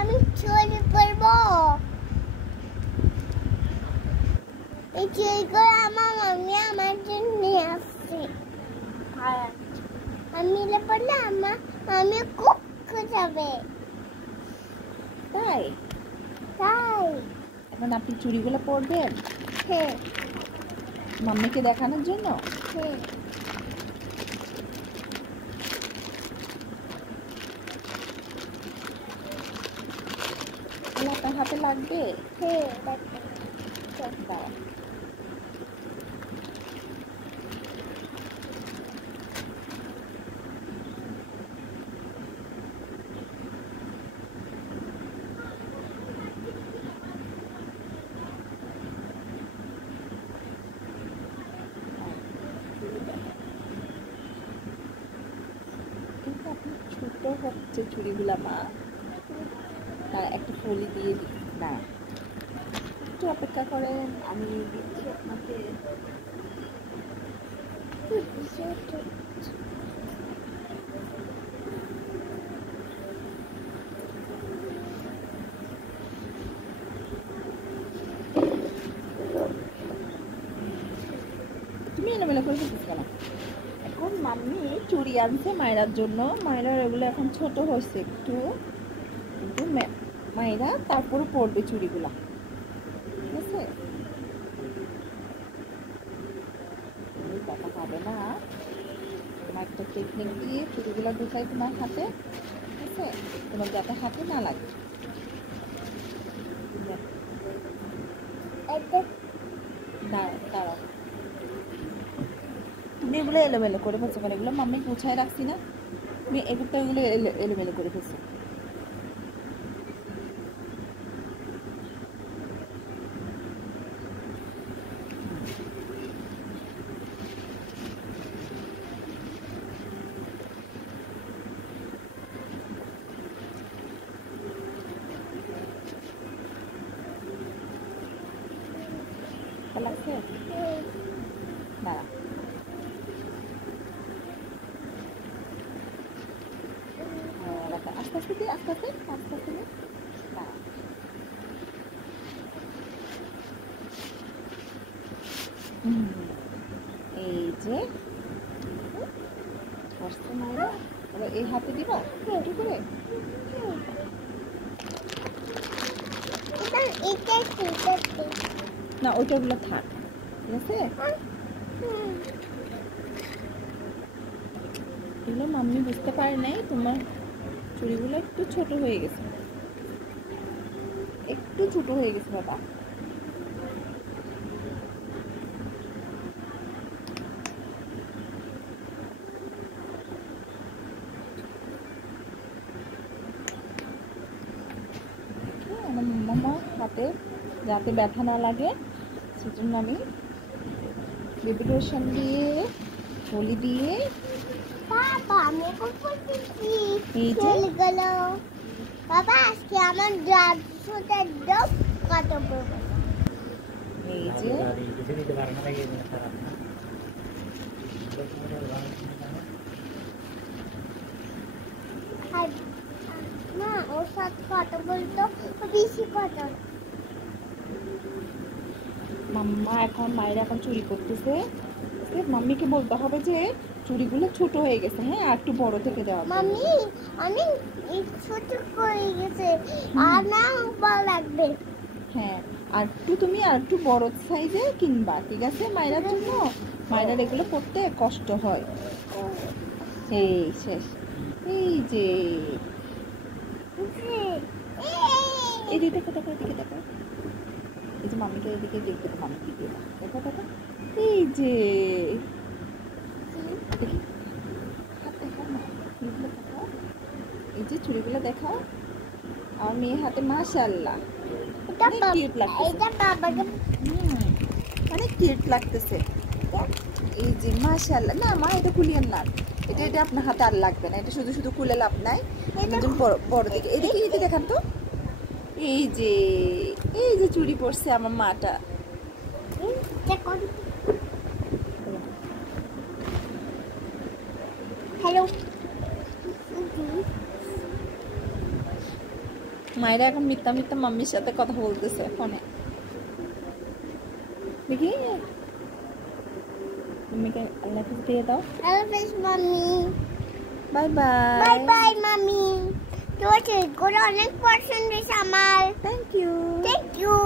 আমি চুরি করবো। এই চুরিগুলো আমার মাম্মি আমার জন্য নিয়ে আসছে। আমি নিলে পড়লে আমি খুব যাবে। তাই তাই এখন আপনি চুড়িগুলো পরবেন হ্যাঁ মাম্মিকে দেখানোর জন্য? হ্যাঁ আপনার হাতে লাগবে? হ্যাঁ দাঁড়ান। কিন্তু আপনি ছোট হচ্ছে চুড়িগুলা মা, তার একটা ফলি দিয়ে দিই না, একটু অপেক্ষা করেন, আমি দিচ্ছি আপনাকে। তুমি এলোমেলো করে দিচ্ছিস কেন? এখন মাম্মি চুড়ি আনছে মায়েরার জন্য, মায়েরার এগুলো এখন ছোট হয়েছে একটু, কিন্তু মায়েরা তারপরে পরবে চুড়িগুলা, ঠিক আছে? কথা হবে না, তোমার একটা টেকনিক দিয়ে চুড়িগুলো ঢুকাই তোমার হাতে, ঠিক আছে? তোমার যাতে হাতে না লাগে। দাঁড়াও, তুমি এগুলো এলোমেলো করে ফেলছো কেন? এগুলো মাম্মি গুছায় রাখছি না, তুমি এগুলো এলোমেলো করে ফেলছো। লাগছে? দাঁড়া, আস্তে আস্তে দিয়ে আস্তে আস্তে আস্তে আস্তে দিয়ে দাঁড়া। এই যে আসছে মায়েরা, এবার এই হাতে দিবা একটু করে। না ওইটা ওগুলো থাক, ঠিক আছে? এগুলো মাম্মি বুঝতে পারে নাই তোমার চুড়িগুলো একটু ছোট হয়ে গেছে, একটু ছোট হয়ে গেছে বাবা। আমার মামা হাতে যাতে ব্যথা না লাগে সেজন্য আমি বেবি লোশন দিয়ে হলি দিয়ে বাবা আমি এই যে বাবা আজকে আমার কত পড়বে? এই যে না ওর সাথে কত বলতো বেশি কত। মাম্মা এখন মায়ের এখন চুরি করতেছে, মাম্মিকে বলতে হবে যে চুড়িগুলো ছোট হয়ে গেছে, হ্যাঁ আর একটু বড় থেকে দেওয়া। মাম্মি অনেক ছোট হয়ে গেছে আর না বড় লাগবে। হ্যাঁ আর একটু তুমি আর একটু বড় সাইজে কিনবা, ঠিক আছে? মায়েরার জন্য, মায়েরার এগুলো পরতে কষ্ট হয়। এই শেষ, এই যে এদিকে দেখো, দেখো এদিকে দেখো, এই যে মাম্মিকে এদিকে দেখবে, মাম্মির দিকে দেখো দেখো, এই যে এই যে চুড়িগুলো দেখাও আমার মেয়ের হাতে, মাশাআল্লাহ অনেক কিউট লাগতেছে, অনেক কিউট লাগতেছে। এই যে মাশাআল্লাহ, না মা এটা খুলিয়েন না, এটা এটা আপনার হাতে আর লাগবে না, এটা শুধু শুধু খুলে লাভ নাই, বড় দিকে এদিকে এদিকে দেখান তো। এই যে চুড়ি পরছে আমার মাটা। হ্যালো মায়েরা এখন মিথ্যা মিথ্যা মাম্মির সাথে কথা বলতেছে ফোনে। দেখি মাম্মিকে আল্লাহ হাফেজ দিয়ে দাও। আল্লাহ হাফেজ mummy. Bye bye. Bye bye mummy. তোমার ছেলেগুলো অনেক পছন্দ হয়েছে আমার। Thank you. Thank you.